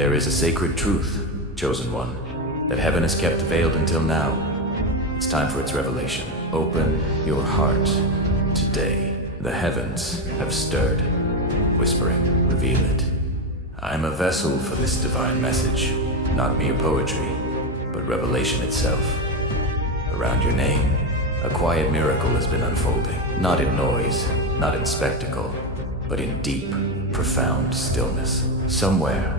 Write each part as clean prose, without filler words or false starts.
There is a sacred truth, chosen one, that heaven has kept veiled until now. It's time for its revelation. Open your heart. Today, the heavens have stirred, whispering, reveal it. I am a vessel for this divine message, not mere poetry, but revelation itself. Around your name, a quiet miracle has been unfolding, not in noise, not in spectacle, but in deep, profound stillness. Somewhere,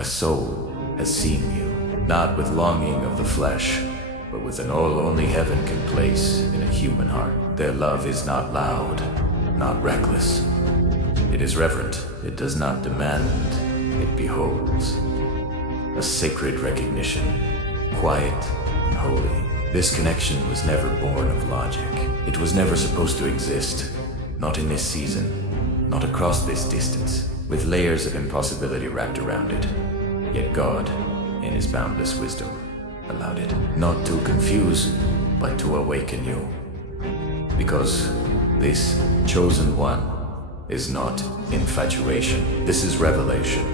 a soul has seen you, not with longing of the flesh, but with an all only heaven can place in a human heart. Their love is not loud, not reckless. It is reverent. It does not demand, it beholds. A sacred recognition, quiet and holy. This connection was never born of logic. It was never supposed to exist. Not in this season, not across this distance, with layers of impossibility wrapped around it. Yet God, in his boundless wisdom, allowed it. Not to confuse, but to awaken you. Because this chosen one is not infatuation. This is revelation.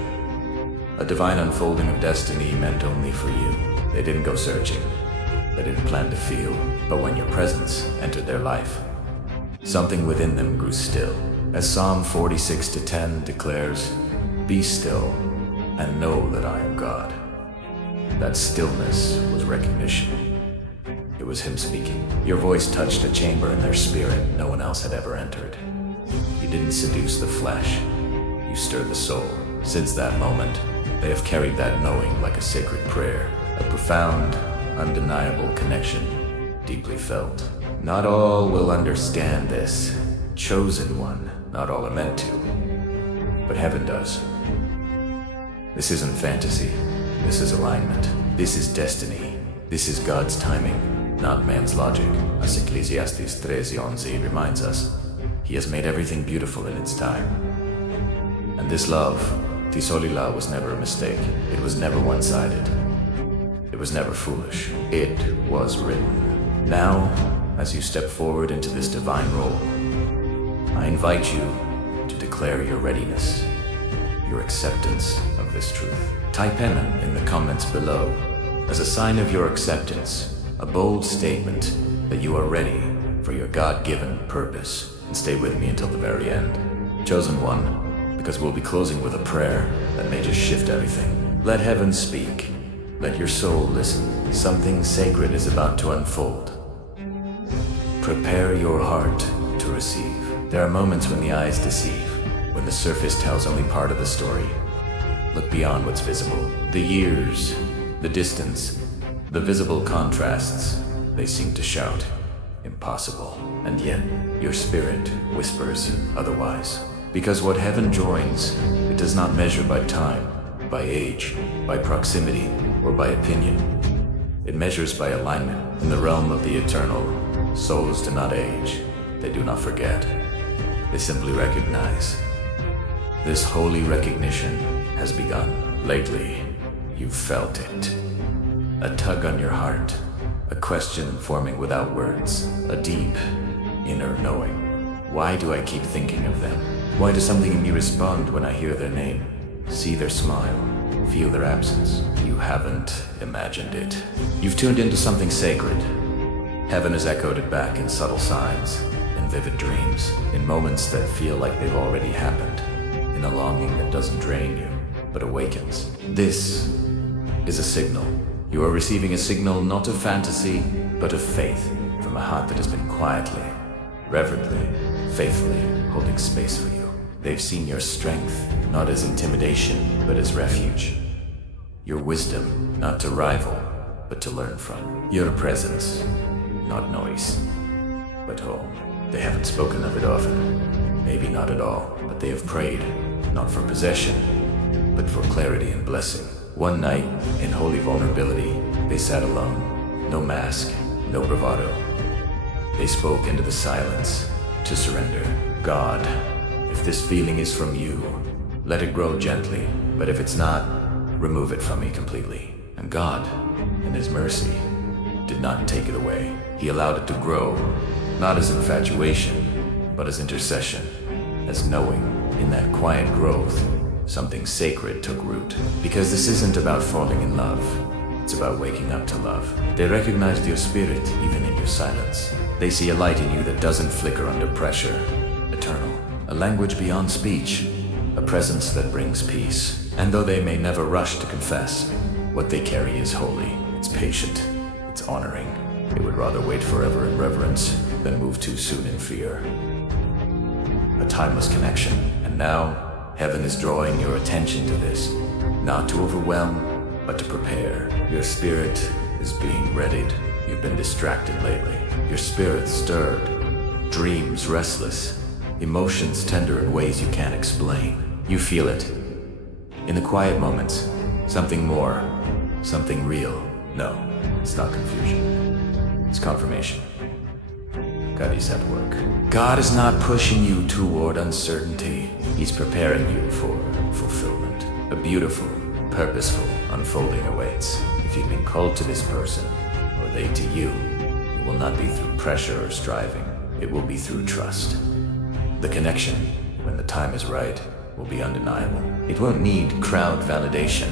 A divine unfolding of destiny meant only for you. They didn't go searching. They didn't plan to feel. But when your presence entered their life, something within them grew still. As Psalm 46:10 declares, "Be still and know that I am God." That stillness was recognition. It was him speaking. Your voice touched a chamber in their spirit no one else had ever entered. You didn't seduce the flesh. You stirred the soul. Since that moment, they have carried that knowing like a sacred prayer, a profound, undeniable connection, deeply felt. Not all will understand this. Chosen one, not all are meant to. But heaven does. This isn't fantasy. This is alignment. This is destiny. This is God's timing, not man's logic. As Ecclesiastes 13:11 reminds us, he has made everything beautiful in its time. And this love, Tisolila, was never a mistake. It was never one-sided. It was never foolish. It was written. Now, as you step forward into this divine role, I invite you to declare your readiness, your acceptance of this truth. Type "Amen" in the comments below as a sign of your acceptance, a bold statement that you are ready for your God-given purpose. And stay with me until the very end. Chosen one, because we'll be closing with a prayer that may just shift everything. Let heaven speak. Let your soul listen. Something sacred is about to unfold. Prepare your heart to receive. There are moments when the eyes deceive, when the surface tells only part of the story. Look beyond what's visible. The years, the distance, the visible contrasts, they seem to shout, impossible. And yet, your spirit whispers otherwise. Because what heaven joins, it does not measure by time, by age, by proximity, or by opinion. It measures by alignment. In the realm of the eternal, souls do not age. They do not forget. They simply recognize. This holy recognition has begun. Lately, you've felt it. A tug on your heart, a question forming without words, a deep, inner knowing. Why do I keep thinking of them? Why does something in me respond when I hear their name, see their smile, feel their absence? You haven't imagined it. You've tuned into something sacred. Heaven has echoed it back in subtle signs, in vivid dreams, in moments that feel like they've already happened, in a longing that doesn't drain you, but awakens. This is a signal. You are receiving a signal not of fantasy, but of faith, from a heart that has been quietly, reverently, faithfully holding space for you. They've seen your strength, not as intimidation, but as refuge. Your wisdom, not to rival, but to learn from. Your presence, not noise, but home. They haven't spoken of it often, maybe not at all, but they have prayed, not for possession, but for clarity and blessing. One night, in holy vulnerability, they sat alone. No mask, no bravado. They spoke into the silence to surrender. God, if this feeling is from you, let it grow gently, but if it's not, remove it from me completely. And God, in his mercy, did not take it away. He allowed it to grow, not as infatuation, but as intercession, as knowing. In that quiet growth, something sacred took root. Because this isn't about falling in love, it's about waking up to love. They recognized your spirit even in your silence. They see a light in you that doesn't flicker under pressure, eternal. A language beyond speech, a presence that brings peace. And though they may never rush to confess, what they carry is holy. It's patient, it's honoring. It would rather wait forever in reverence than move too soon in fear. A timeless connection, and now heaven is drawing your attention to this, not to overwhelm, but to prepare. Your spirit is being readied. You've been distracted lately. Your spirit stirred, dreams restless, emotions tender in ways you can't explain. You feel it. In the quiet moments, something more, something real. No, it's not confusion. It's confirmation. God is at work. God is not pushing you toward uncertainty. He's preparing you for fulfillment. A beautiful, purposeful unfolding awaits. If you've been called to this person, or they to you, it will not be through pressure or striving. It will be through trust. The connection, when the time is right, will be undeniable. It won't need crowd validation,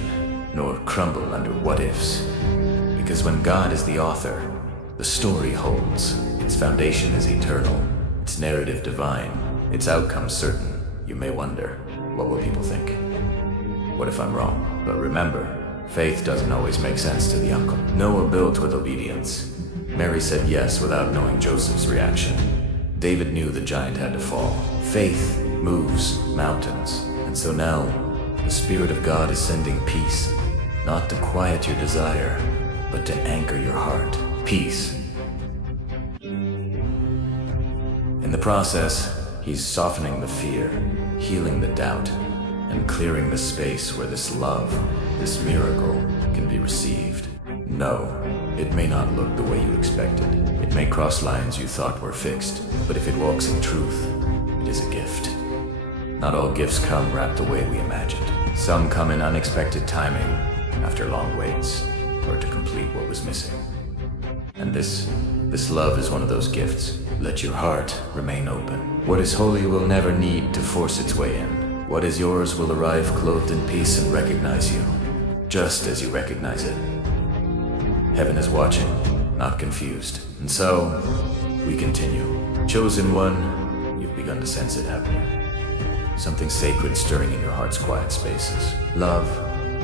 nor crumble under what-ifs. Because when God is the author, the story holds. Its foundation is eternal, its narrative divine, its outcome certain. You may wonder, what will people think? What if I'm wrong? But remember, faith doesn't always make sense to the uncle. Noah built with obedience. Mary said yes without knowing Joseph's reaction. David knew the giant had to fall. Faith moves mountains. And so now, the Spirit of God is sending peace, not to quiet your desire, but to anchor your heart. Peace. In the process, he's softening the fear, healing the doubt, and clearing the space where this love, this miracle, can be received. No, it may not look the way you expected. It may cross lines you thought were fixed, but if it walks in truth, it is a gift. Not all gifts come wrapped the way we imagined. Some come in unexpected timing, after long waits, or to complete what was missing. And this love is one of those gifts. Let your heart remain open. What is holy will never need to force its way in. What is yours will arrive clothed in peace and recognize you, just as you recognize it. Heaven is watching, not confused. And so, we continue. Chosen one, you've begun to sense it, haven't you? Something sacred stirring in your heart's quiet spaces. Love,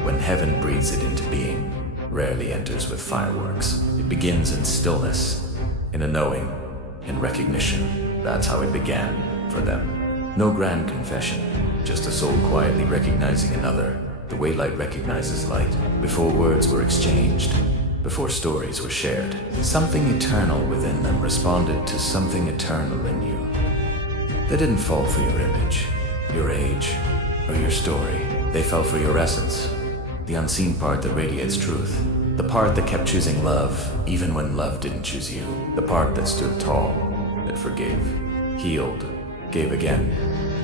when heaven breathes it into being, rarely enters with fireworks. It begins in stillness, in a knowing, in recognition. That's how it began for them. No grand confession, just a soul quietly recognizing another, the way light recognizes light. Before words were exchanged, before stories were shared, something eternal within them responded to something eternal in you. They didn't fall for your image, your age, or your story. They fell for your essence, the unseen part that radiates truth. The part that kept choosing love, even when love didn't choose you. The part that stood tall, that forgave, healed, gave again.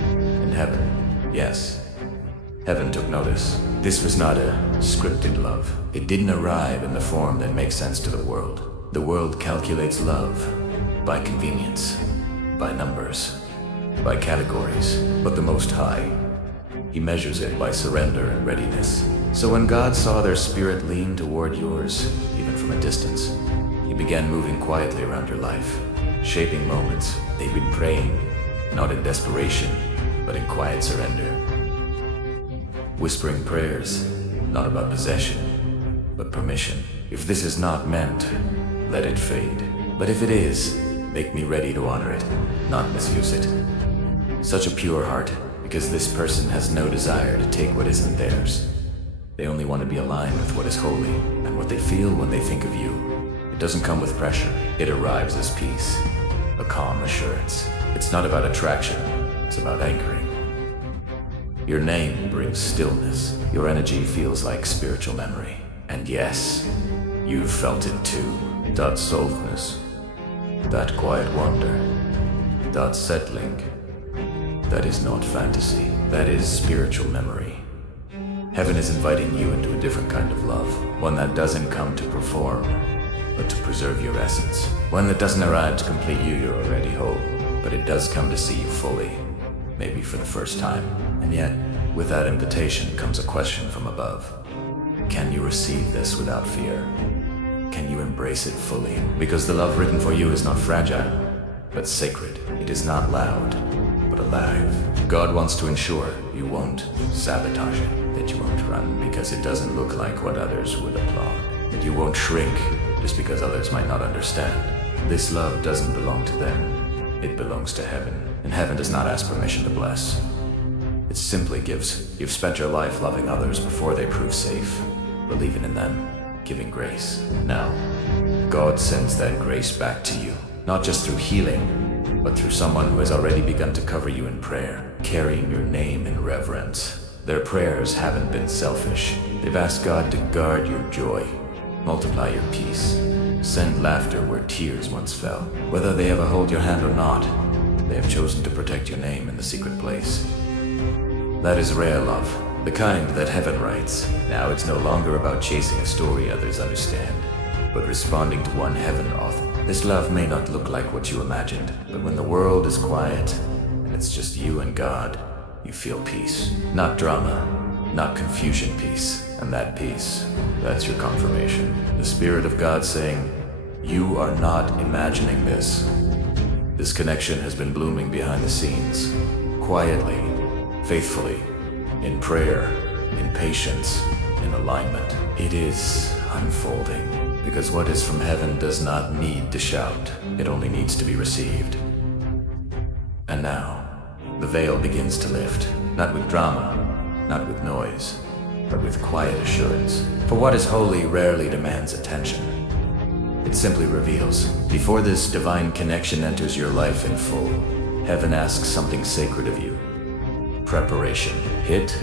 And heaven, yes, heaven took notice. This was not a scripted love. It didn't arrive in the form that makes sense to the world. The world calculates love by convenience, by numbers, by categories. But the Most High, He measures it by surrender and readiness. So when God saw their spirit lean toward yours, even from a distance, He began moving quietly around your life, shaping moments they'd been praying, not in desperation, but in quiet surrender. Whispering prayers, not about possession, but permission. If this is not meant, let it fade. But if it is, make me ready to honor it, not misuse it. Such a pure heart, because this person has no desire to take what isn't theirs. They only want to be aligned with what is holy, and what they feel when they think of you. It doesn't come with pressure. It arrives as peace, a calm assurance. It's not about attraction, it's about anchoring. Your name brings stillness. Your energy feels like spiritual memory. And yes, you've felt it too. That softness, that quiet wonder, that settling. That is not fantasy. That is spiritual memory. Heaven is inviting you into a different kind of love. One that doesn't come to perform, but to preserve your essence. One that doesn't arrive to complete you, you're already whole. But it does come to see you fully, maybe for the first time. And yet, With that invitation comes a question from above. Can you receive this without fear? Can you embrace it fully? Because the love written for you is not fragile, but sacred. It is not loud, but alive. God wants to ensure you won't sabotage it, that you won't run because it doesn't look like what others would applaud, that you won't shrink just because others might not understand. This love doesn't belong to them. It belongs to heaven, and heaven does not ask permission to bless. It simply gives. You've spent your life loving others before they prove safe, believing in them, giving grace. Now, God sends that grace back to you, not just through healing, but through someone who has already begun to cover you in prayer, carrying your name in reverence. Their prayers haven't been selfish. They've asked God to guard your joy, multiply your peace, send laughter where tears once fell. Whether they ever hold your hand or not, they have chosen to protect your name in the secret place. That is rare love, the kind that heaven writes. Now it's no longer about chasing a story others understand, but responding to one heaven authored. This love may not look like what you imagined, but when the world is quiet and it's just you and God, you feel peace. Not drama, not confusion peace. And that peace, that's your confirmation. The Spirit of God saying, you are not imagining this. This connection has been blooming behind the scenes, quietly, faithfully, in prayer, in patience, in alignment. It is unfolding, because what is from heaven does not need to shout. It only needs to be received. And now, the veil begins to lift, not with drama, not with noise, but with quiet assurance. For what is holy rarely demands attention. It simply reveals. Before this divine connection enters your life in full, heaven asks something sacred of you. Preparation. Hit.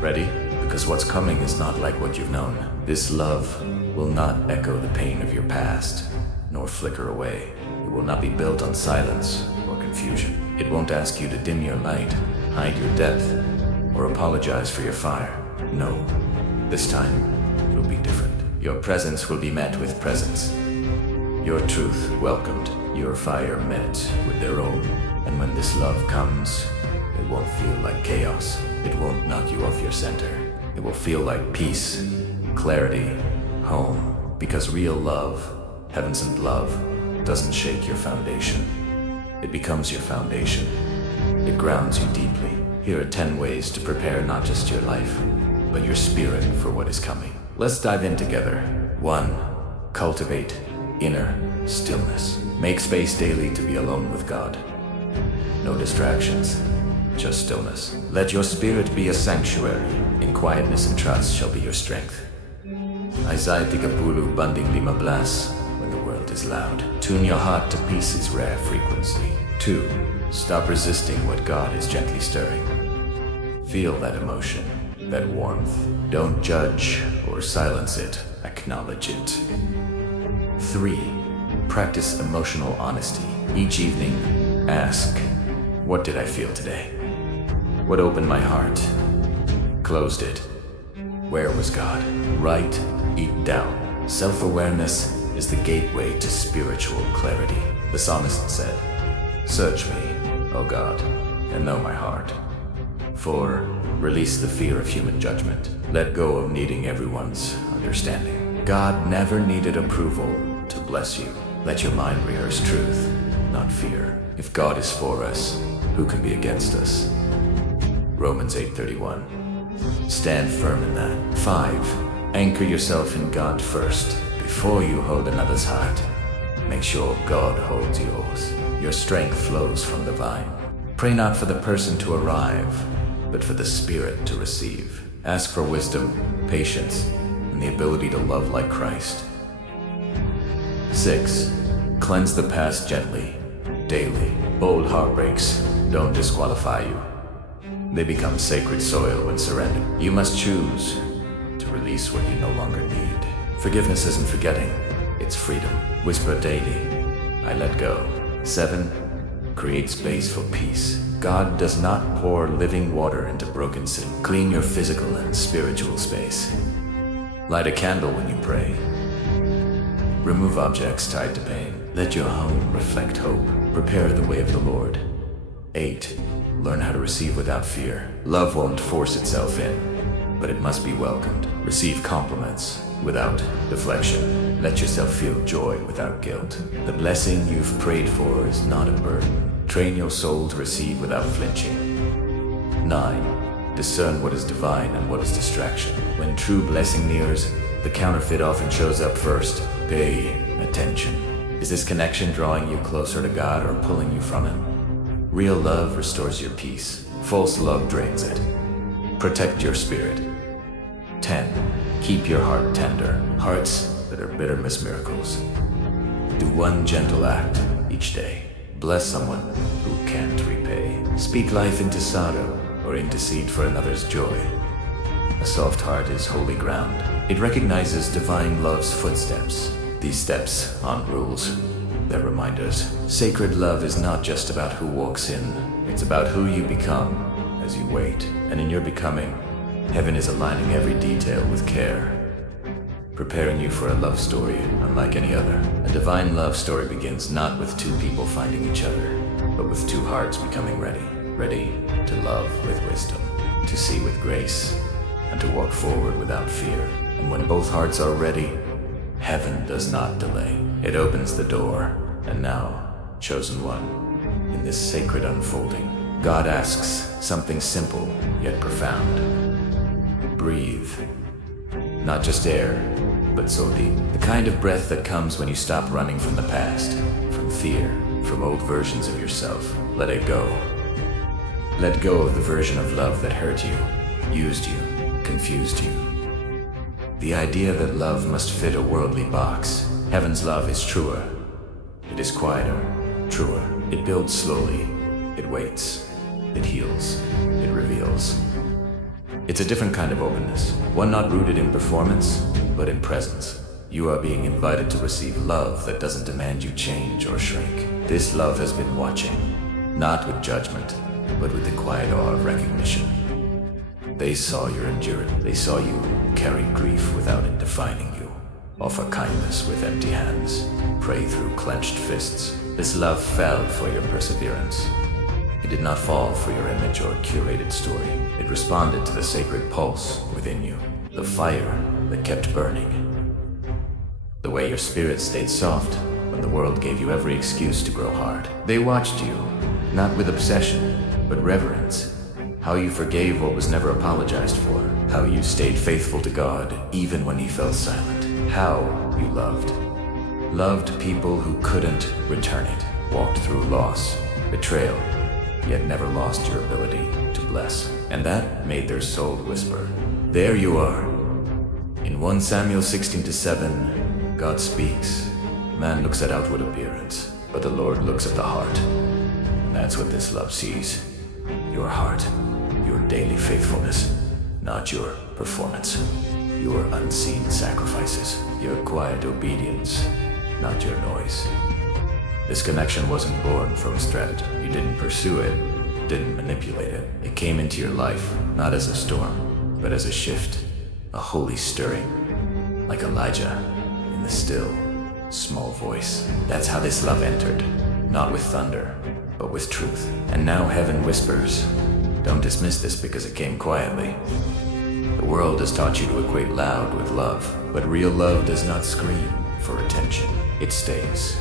Ready? Because what's coming is not like what you've known. This love will not echo the pain of your past, nor flicker away. It will not be built on silence or confusion. It won't ask you to dim your light, hide your depth, or apologize for your fire. No, this time it'll be different. Your presence will be met with presence. Your truth welcomed, your fire met with their own. And when this love comes, it won't feel like chaos. It won't knock you off your center. It will feel like peace, clarity, home. Because real love, heaven-sent love, doesn't shake your foundation. It becomes your foundation. It grounds you deeply. Here are 10 ways to prepare not just your life, but your spirit for what is coming. Let's dive in together. 1. Cultivate inner stillness. Make space daily to be alone with God. No distractions, just stillness. Let your spirit be a sanctuary. In quietness and trust shall be your strength. Isaiah 30 banding 15. When the world is loud, tune your heart to peace's rare frequency. 2. Stop resisting what God is gently stirring. Feel that emotion, that warmth. Don't judge or silence it. Acknowledge it. 3. Practice emotional honesty. Each evening, ask, what did I feel today? What opened my heart? Closed it? Where was God? Write it down. Self-awareness is the gateway to spiritual clarity. The psalmist said, search me, O God, and know my heart. 4. Release the fear of human judgment. Let go of needing everyone's understanding. God never needed approval to bless you. Let your mind rehearse truth, not fear. If God is for us, who can be against us? Romans 8:31. Stand firm in that. 5. Anchor yourself in God first. Before you hold another's heart, make sure God holds yours. Your strength flows from the vine. Pray not for the person to arrive, but for the Spirit to receive. Ask for wisdom, patience, and the ability to love like Christ. 6. Cleanse the past gently, daily. Old heartbreaks don't disqualify you. They become sacred soil when surrendered. You must choose to release what you no longer need. Forgiveness isn't forgetting, it's freedom. Whisper daily, I let go. 7. Create space for peace. God does not pour living water into broken sin. Clean your physical and spiritual space. Light a candle when you pray. Remove objects tied to pain. Let your home reflect hope. Prepare the way of the Lord. 8. Learn how to receive without fear. Love won't force itself in, but it must be welcomed. Receive compliments without deflection. Let yourself feel joy without guilt. The blessing you've prayed for is not a burden. Train your soul to receive without flinching. 9. Discern what is divine and what is distraction. When true blessing nears, the counterfeit often shows up first. Pay attention. Is this connection drawing you closer to God or pulling you from Him? Real love restores your peace. False love drains it. Protect your spirit. 10. Keep your heart tender. Hearts that are bitter miss miracles. Do one gentle act each day. Bless someone who can't repay. Speak life into sorrow or intercede for another's joy. A soft heart is holy ground. It recognizes divine love's footsteps. These steps aren't rules, they're reminders. Sacred love is not just about who walks in, it's about who you become as you wait. And in your becoming, heaven is aligning every detail with care, preparing you for a love story unlike any other. A divine love story begins not with two people finding each other, but with two hearts becoming ready to love with wisdom, to see with grace, and to walk forward without fear. And when both hearts are ready, heaven does not delay. It opens the door, and now, chosen one, in this sacred unfolding, God asks something simple yet profound. Breathe. Not just air, but so deep. The kind of breath that comes when you stop running from the past, from fear, from old versions of yourself. Let it go. Let go of the version of love that hurt you, used you, confused you. The idea that love must fit a worldly box. Heaven's love is truer. It is quieter, truer. It builds slowly. It waits. It heals. It reveals. It's a different kind of openness, one not rooted in performance, but in presence. You are being invited to receive love that doesn't demand you change or shrink. This love has been watching, not with judgment, but with the quiet awe of recognition. They saw your endurance. They saw you carry grief without it defining you. Offer kindness with empty hands. Pray through clenched fists. This love fell for your perseverance. It did not fall for your image or curated story. It responded to the sacred pulse within you, the fire that kept burning. The way your spirit stayed soft when the world gave you every excuse to grow hard. They watched you, not with obsession, but reverence. How you forgave what was never apologized for. How you stayed faithful to God even when He fell silent. How you loved. Loved people who couldn't return it. Walked through loss, betrayal, yet never lost your ability to bless. And that made their soul whisper. There you are. In 1 Samuel 16-7, God speaks. Man looks at outward appearance, but the Lord looks at the heart. And that's what this love sees. Your heart. Your daily faithfulness, not your performance. Your unseen sacrifices. Your quiet obedience, not your noise. This connection wasn't born from strategy. You didn't pursue it, didn't manipulate it. It came into your life, not as a storm, but as a shift, a holy stirring, like Elijah in the still, small voice. That's how this love entered, not with thunder, but with truth. And now heaven whispers, don't dismiss this because it came quietly. The world has taught you to equate loud with love, but real love does not scream for attention. It stays.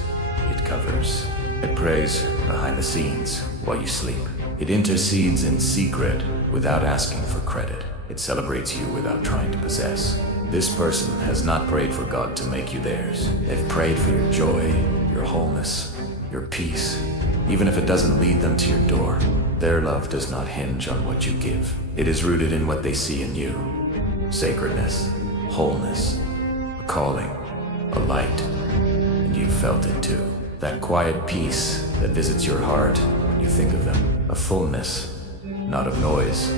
It covers. It prays behind the scenes while you sleep. It intercedes in secret without asking for credit. It celebrates you without trying to possess. This person has not prayed for God to make you theirs. They've prayed for your joy, your wholeness, your peace, even if it doesn't lead them to your door. Their love does not hinge on what you give. It is rooted in what they see in you. Sacredness, wholeness, a calling, a light. And you've felt it too. That quiet peace that visits your heart when you think of them. A fullness, not of noise,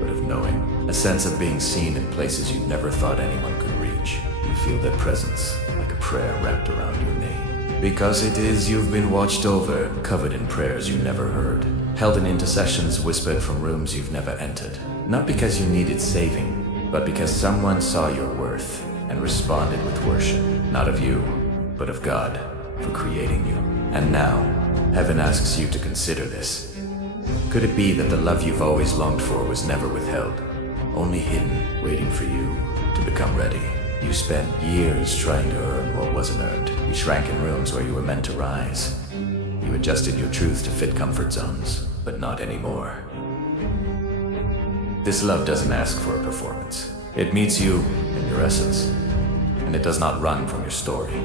but of knowing. A sense of being seen in places you never thought anyone could reach. You feel their presence like a prayer wrapped around your name. Because it is you've been watched over, covered in prayers you never heard. Held in intercessions whispered from rooms you've never entered. Not because you needed saving, but because someone saw your worth and responded with worship. Not of you, but of God for creating you. And now, heaven asks you to consider this. Could it be that the love you've always longed for was never withheld, only hidden, waiting for you to become ready? You spent years trying to earn what wasn't earned. You shrank in rooms where you were meant to rise. You adjusted your truth to fit comfort zones, but not anymore. This love doesn't ask for a performance. It meets you in your essence, and it does not run from your story.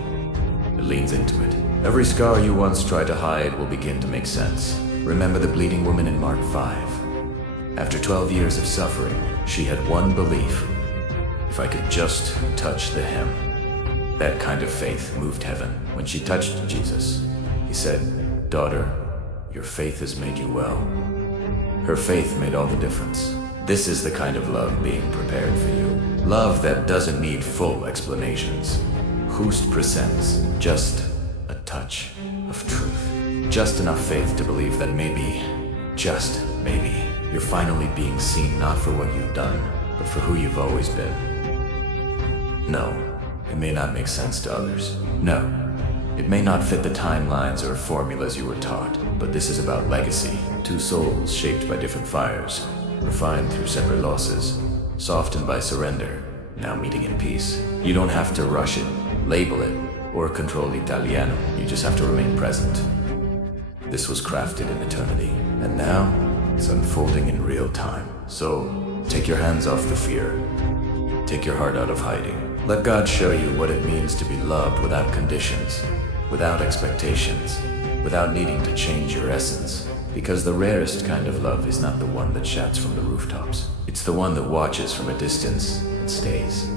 It leans into it. Every scar you once tried to hide will begin to make sense. Remember the bleeding woman in Mark 5. After 12 years of suffering, she had one belief: if I could just touch the hem. That kind of faith moved heaven. When she touched Jesus, he said, "Daughter, your faith has made you well." Her faith made all the difference. This is the kind of love being prepared for you. Love that doesn't need full explanations. Hust presents, just a touch of truth. Just enough faith to believe that maybe, just maybe, you're finally being seen not for what you've done, but for who you've always been. No, it may not make sense to others. No, it may not fit the timelines or formulas you were taught, but this is about legacy. Two souls shaped by different fires, refined through separate losses, softened by surrender, now meeting in peace. You don't have to rush it, label it, or control Italiano. You just have to remain present. This was crafted in eternity, and now it's unfolding in real time. So take your hands off the fear. Take your heart out of hiding. Let God show you what it means to be loved without conditions, without expectations, without needing to change your essence. Because the rarest kind of love is not the one that shouts from the rooftops. It's the one that watches from a distance and stays.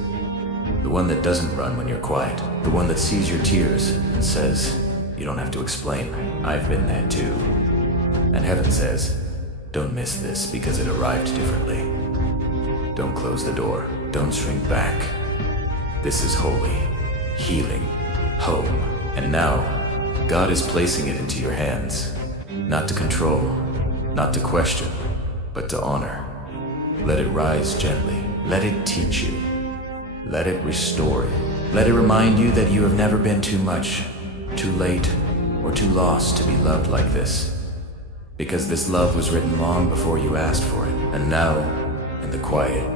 The one that doesn't run when you're quiet. The one that sees your tears and says, "You don't have to explain. I've been there too." And heaven says, "Don't miss this because it arrived differently." Don't close the door. Don't shrink back. This is holy, healing, home. And now, God is placing it into your hands. Not to control, not to question, but to honor. Let it rise gently. Let it teach you. Let it restore you. Let it remind you that you have never been too much, too late, or too lost to be loved like this. Because this love was written long before you asked for it. And now, in the quiet,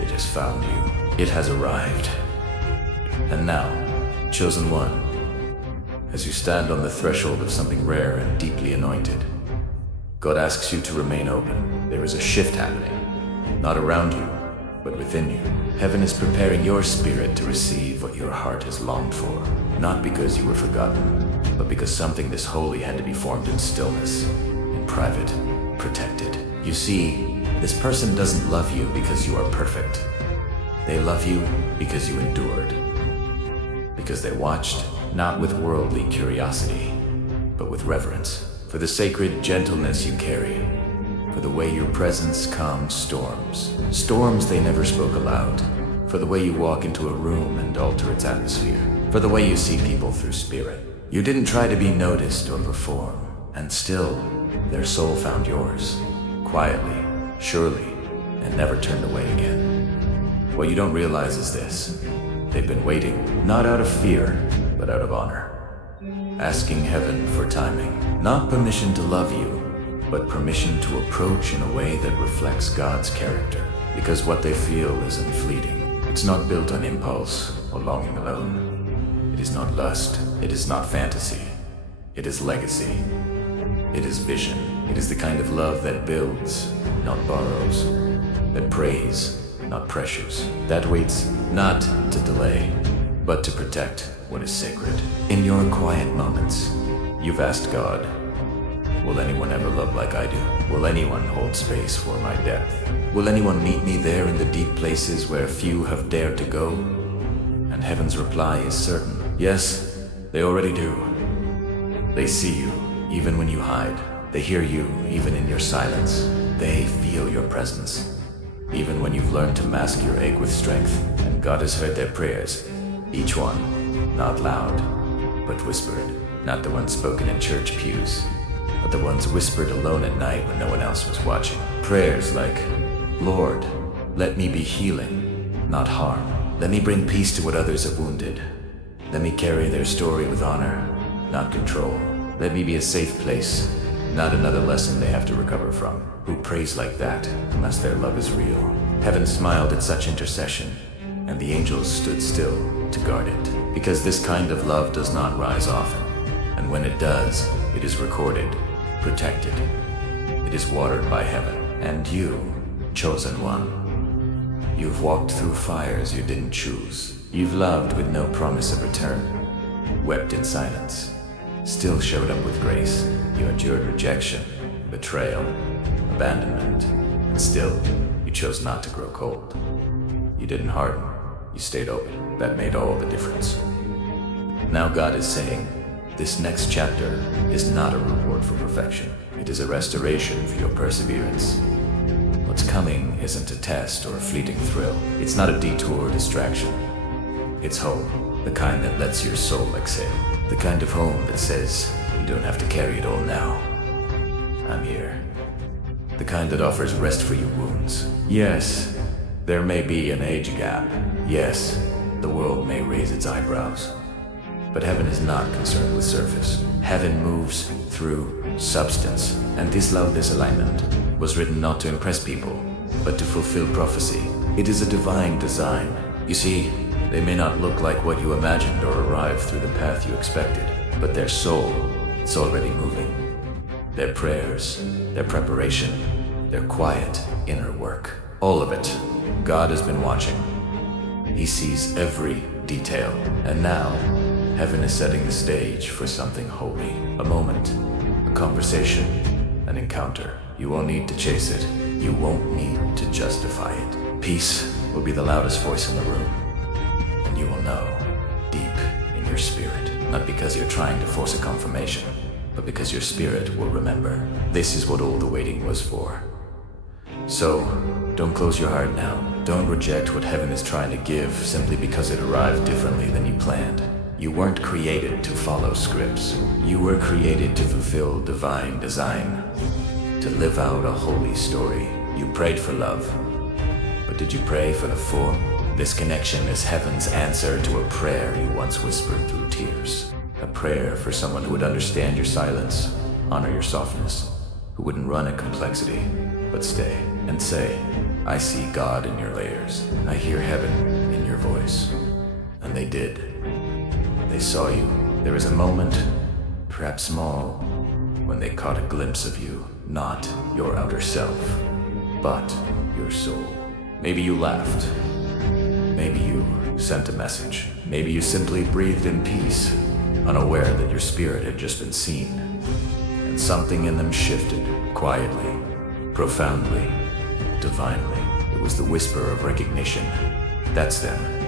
it has found you. It has arrived. And now, chosen one, as you stand on the threshold of something rare and deeply anointed, God asks you to remain open. There is a shift happening, not around you, but within you. Heaven is preparing your spirit to receive what your heart has longed for, not because you were forgotten, but because something this holy had to be formed in stillness, in private, protected. You see, this person doesn't love you because you are perfect. They love you because you endured, because they watched, not with worldly curiosity, but with reverence, for the sacred gentleness you carry, for the way your presence calms storms, storms they never spoke aloud, for the way you walk into a room and alter its atmosphere, for the way you see people through spirit. You didn't try to be noticed or perform, and still, their soul found yours, quietly, surely, and never turned away again. What you don't realize is this: they've been waiting, not out of fear, but out of honor. Asking heaven for timing, not permission to love you, but permission to approach in a way that reflects God's character. Because what they feel isn't fleeting. It's not built on impulse or longing alone. It is not lust. It is not fantasy. It is legacy. It is vision. It is the kind of love that builds, not borrows, that prays, not pressures, that waits not to delay, but to protect what is sacred. In your quiet moments, you've asked God, will anyone ever love like I do? Will anyone hold space for my depth? Will anyone meet me there in the deep places where few have dared to go? And heaven's reply is certain. Yes, they already do. They see you, even when you hide. They hear you, even in your silence. They feel your presence, even when you've learned to mask your ache with strength. And God has heard their prayers, each one, not loud, but whispered. Not the ones spoken in church pews, but the ones whispered alone at night when no one else was watching. Prayers like, Lord, let me be healing, not harm. Let me bring peace to what others have wounded. Let me carry their story with honor, not control. Let me be a safe place, not another lesson they have to recover from. Who prays like that unless their love is real? Heaven smiled at such intercession, and the angels stood still to guard it. Because this kind of love does not rise often, and when it does, it is recorded, protected. It is watered by heaven. And you, chosen one, you've walked through fires you didn't choose. You've loved with no promise of return, wept in silence, still showed up with grace. You endured rejection, betrayal, abandonment, and still, you chose not to grow cold. You didn't harden, you stayed open. That made all the difference. Now God is saying, this next chapter is not a reward for perfection. It is a restoration for your perseverance. What's coming isn't a test or a fleeting thrill. It's not a detour or distraction. It's home, the kind that lets your soul exhale. The kind of home that says, you don't have to carry it all now. I'm here. The kind that offers rest for your wounds. Yes, there may be an age gap. Yes, the world may raise its eyebrows. But heaven is not concerned with surface. Heaven moves through substance. And this love, this alignment, was written not to impress people, but to fulfill prophecy. It is a divine design. You see, they may not look like what you imagined or arrive through the path you expected, but their soul, it's already moving. Their prayers, their preparation, their quiet inner work. All of it. God has been watching. He sees every detail. And now, heaven is setting the stage for something holy. A moment, a conversation, an encounter. You won't need to chase it. You won't need to justify it. Peace will be the loudest voice in the room. And you will know, deep in your spirit, not because you're trying to force a confirmation, but because your spirit will remember. This is what all the waiting was for. So, don't close your heart now. Don't reject what heaven is trying to give simply because it arrived differently than you planned. You weren't created to follow scripts. You were created to fulfill divine design, to live out a holy story. You prayed for love, but did you pray for the form? This connection is heaven's answer to a prayer you once whispered through tears. A prayer for someone who would understand your silence, honor your softness, who wouldn't run at complexity, but stay and say, I see God in your layers. I hear heaven in your voice. And they did. They saw you. There was a moment, perhaps small, when they caught a glimpse of you, not your outer self, but your soul. Maybe you laughed. Maybe you sent a message. Maybe you simply breathed in peace, unaware that your spirit had just been seen. And something in them shifted, quietly, profoundly, divinely. It was the whisper of recognition. That's them.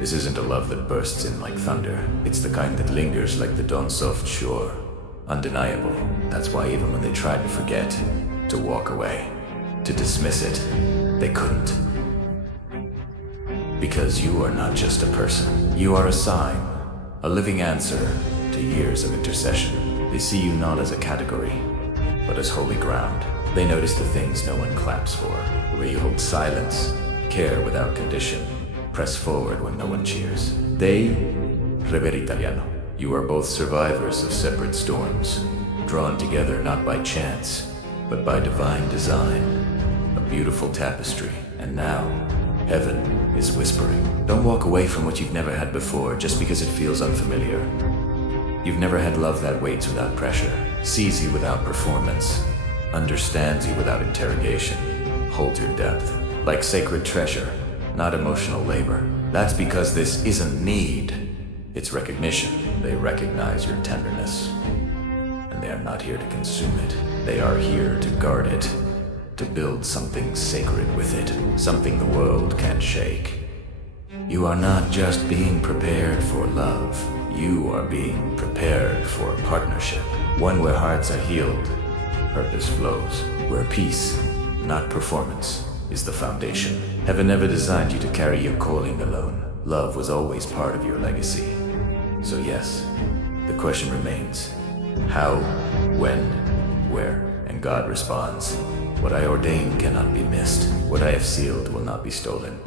This isn't a love that bursts in like thunder. It's the kind that lingers like the dawn's soft shore. Undeniable. That's why even when they tried to forget, to walk away, to dismiss it, they couldn't. Because you are not just a person. You are a sign, a living answer to years of intercession. They see you not as a category, but as holy ground. They notice the things no one claps for, the way you hold silence, care without condition, press forward when no one cheers. They, Rever Italiano. You are both survivors of separate storms, drawn together not by chance, but by divine design. A beautiful tapestry. And now, heaven is whispering. Don't walk away from what you've never had before just because it feels unfamiliar. You've never had love that waits without pressure, sees you without performance, understands you without interrogation, holds your depth. Like sacred treasure, not emotional labor. That's because this isn't need, it's recognition. They recognize your tenderness, and they are not here to consume it. They are here to guard it, to build something sacred with it, something the world can't shake. You are not just being prepared for love, you are being prepared for a partnership, one where hearts are healed, purpose flows, where peace, not performance, is the foundation. Heaven never designed you to carry your calling alone. Love was always part of your legacy. So yes, the question remains, how, when, where? And God responds, what I ordain cannot be missed. What I have sealed will not be stolen.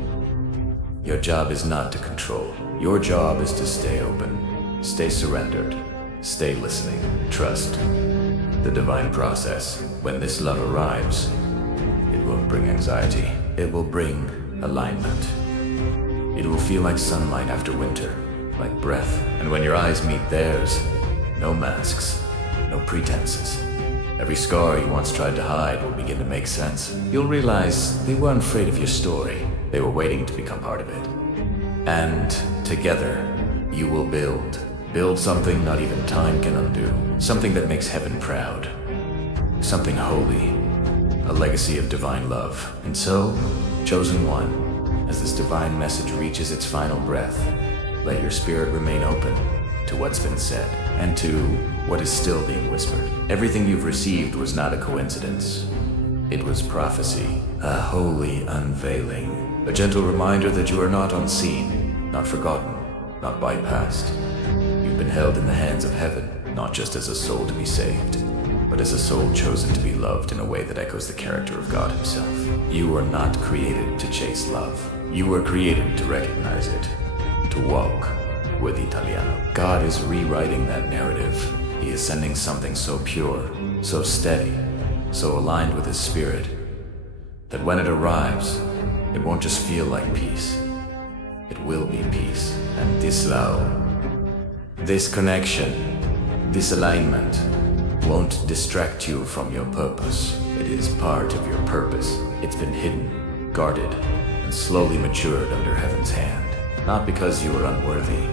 Your job is not to control. Your job is to stay open, stay surrendered, stay listening, trust. the divine process. When this love arrives, it won't bring anxiety. It will bring alignment. It will feel like sunlight after winter, like breath. And when your eyes meet theirs, no masks, no pretenses. Every scar you once tried to hide will begin to make sense. You'll realize they weren't afraid of your story. They were waiting to become part of it. And together, you will build something not even time can undo. Something that makes heaven proud. Something holy. A legacy of divine love. And so, chosen one, as this divine message reaches its final breath, let your spirit remain open to what's been said and to what is still being whispered. Everything you've received was not a coincidence. It was prophecy, a holy unveiling, a gentle reminder that you are not unseen, not forgotten, not bypassed. You've been held in the hands of heaven, not just as a soul to be saved, but as a soul chosen to be loved in a way that echoes the character of God himself. You were not created to chase love. You were created to recognize it, to walk with Italiano. God is rewriting that narrative. He is sending something so pure, so steady, so aligned with his spirit, that when it arrives, it won't just feel like peace. It will be peace. And this love, this connection, this alignment won't distract you from your purpose. It is part of your purpose. It's been hidden, guarded, and slowly matured under heaven's hand. Not because you were unworthy,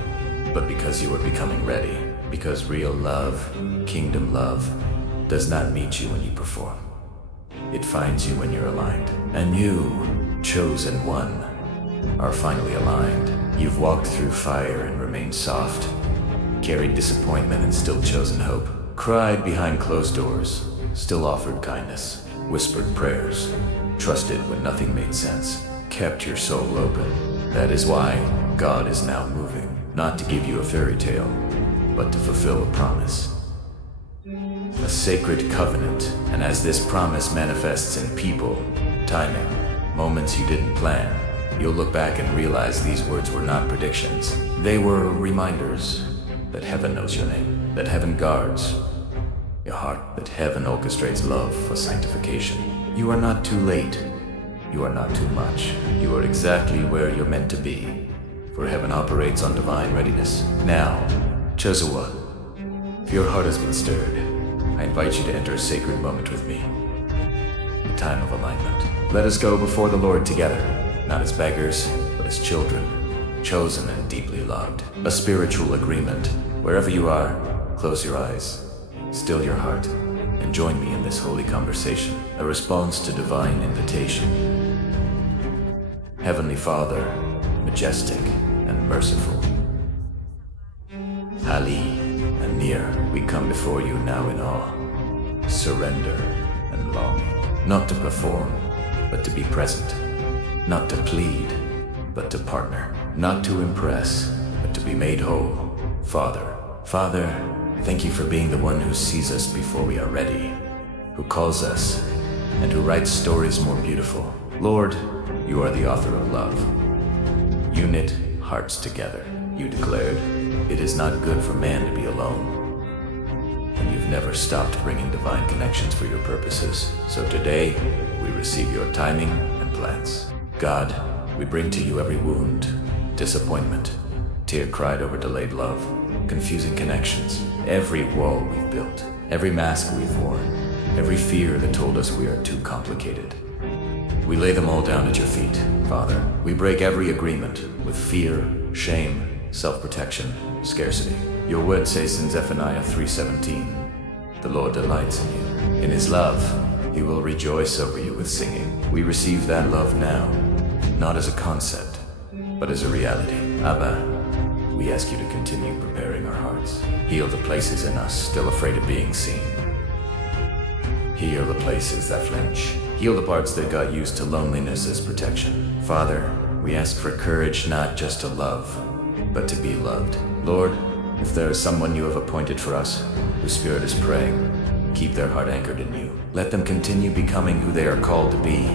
but because you are becoming ready. Because real love, kingdom love, does not meet you when you perform. It finds you when you're aligned. And you, chosen one, are finally aligned. You've walked through fire and remained soft, carried disappointment and still chosen hope, cried behind closed doors, still offered kindness, whispered prayers, trusted when nothing made sense, kept your soul open. That is why God is now moving. Not to give you a fairy tale, but to fulfill a promise. A sacred covenant, and as this promise manifests in people, timing, moments you didn't plan, you'll look back and realize these words were not predictions. They were reminders that heaven knows your name, that heaven guards your heart, that heaven orchestrates love for sanctification. You are not too late. You are not too much. You are exactly where you're meant to be. For heaven operates on divine readiness. Now, chosen one, if your heart has been stirred, I invite you to enter a sacred moment with me. A time of alignment. Let us go before the Lord together, not as beggars, but as children, chosen and deeply loved. A spiritual agreement. Wherever you are, close your eyes, still your heart, and join me in this holy conversation, a response to divine invitation. Heavenly Father, majestic and merciful, Ali and near, we come before you now in awe, surrender and longing, not to perform, but to be present, not to plead, but to partner, not to impress, but to be made whole. Father, thank you for being the one who sees us before we are ready, who calls us, and who writes stories more beautiful. Lord, you are the author of love. You knit hearts together. You declared, it is not good for man to be alone. And you've never stopped bringing divine connections for your purposes. So today, we receive your timing and plans. God, we bring to you every wound, disappointment, tear cried over delayed love, confusing connections, every wall we've built, every mask we've worn, every fear that told us we are too complicated. We lay them all down at your feet, Father. We break every agreement with fear, shame, self-protection, scarcity. Your word says in Zephaniah 3:17, the Lord delights in you. In his love, he will rejoice over you with singing. We receive that love now, not as a concept, but as a reality. Abba, we ask you to continue preparing our hearts. Heal the places in us still afraid of being seen. Heal the places that flinch. Heal the parts that got used to loneliness as protection. Father, we ask for courage not just to love, but to be loved. Lord, if there is someone you have appointed for us, whose spirit is praying, keep their heart anchored in you. Let them continue becoming who they are called to be,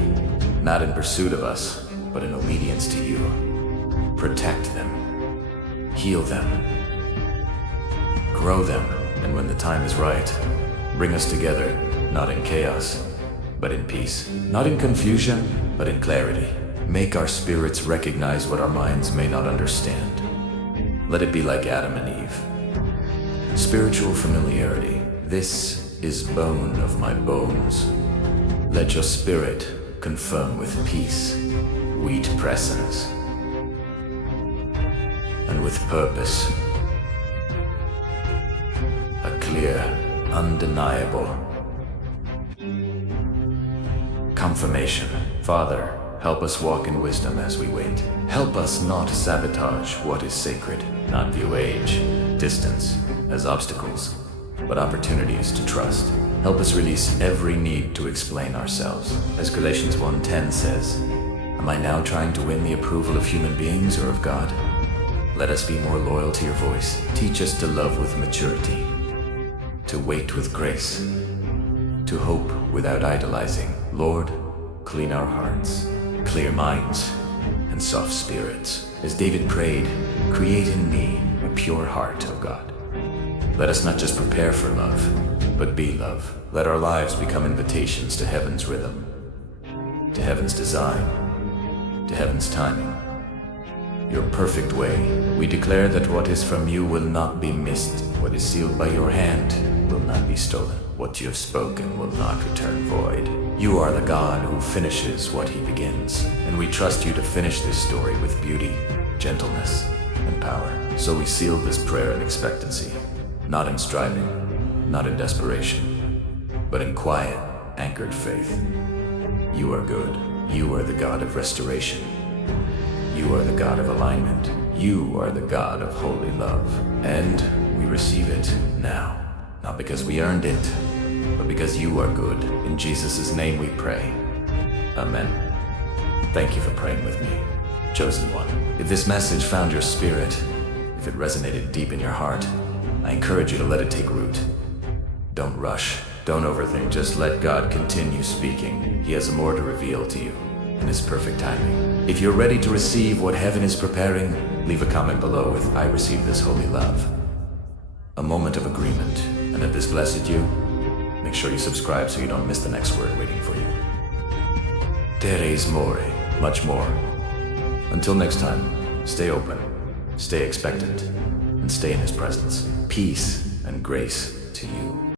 not in pursuit of us, but in obedience to you. Protect them. Heal them. Grow them, and when the time is right, Bring us together, not in chaos, but in peace. Not in confusion, but in clarity. Make our spirits recognize what our minds may not understand. Let it be like Adam and Eve. Spiritual familiarity. This is bone of my bones. Let your spirit confirm with peace, wheat presence, and with purpose. A clear, undeniable confirmation. Father, help us walk in wisdom as we wait. Help us not sabotage what is sacred, not view age, distance as obstacles, but opportunities to trust. Help us release every need to explain ourselves. As Galatians 1:10 says, am I now trying to win the approval of human beings or of God? Let us be more loyal to your voice. Teach us to love with maturity, to wait with grace, to hope without idolizing. Lord, clean our hearts, clear minds, and soft spirits. As David prayed, create in me a pure heart, O God. Let us not just prepare for love, but be love. Let our lives become invitations to heaven's rhythm, to heaven's design, to heaven's timing. Your perfect way. We declare that what is from you will not be missed. What is sealed by your hand will not be stolen. What you have spoken will not return void. You are the God who finishes what he begins, and we trust you to finish this story with beauty, gentleness, and power. So we seal this prayer in expectancy, not in striving, not in desperation, but in quiet, anchored faith. You are good. You are the God of restoration. You are the God of alignment. You are the God of holy love. And we receive it now. Not because we earned it, but because you are good. In Jesus' name we pray. Amen. Thank you for praying with me, chosen one. If this message found your spirit, if it resonated deep in your heart, I encourage you to let it take root. Don't rush. Don't overthink. Just let God continue speaking. He has more to reveal to you in his perfect timing. If you're ready to receive what heaven is preparing, leave a comment below with "I receive this holy love." A moment of agreement. And if this blessed you, make sure you subscribe so you don't miss the next word waiting for you. Teres more, much more. Until next time, stay open, stay expectant, and stay in his presence. Peace and grace to you.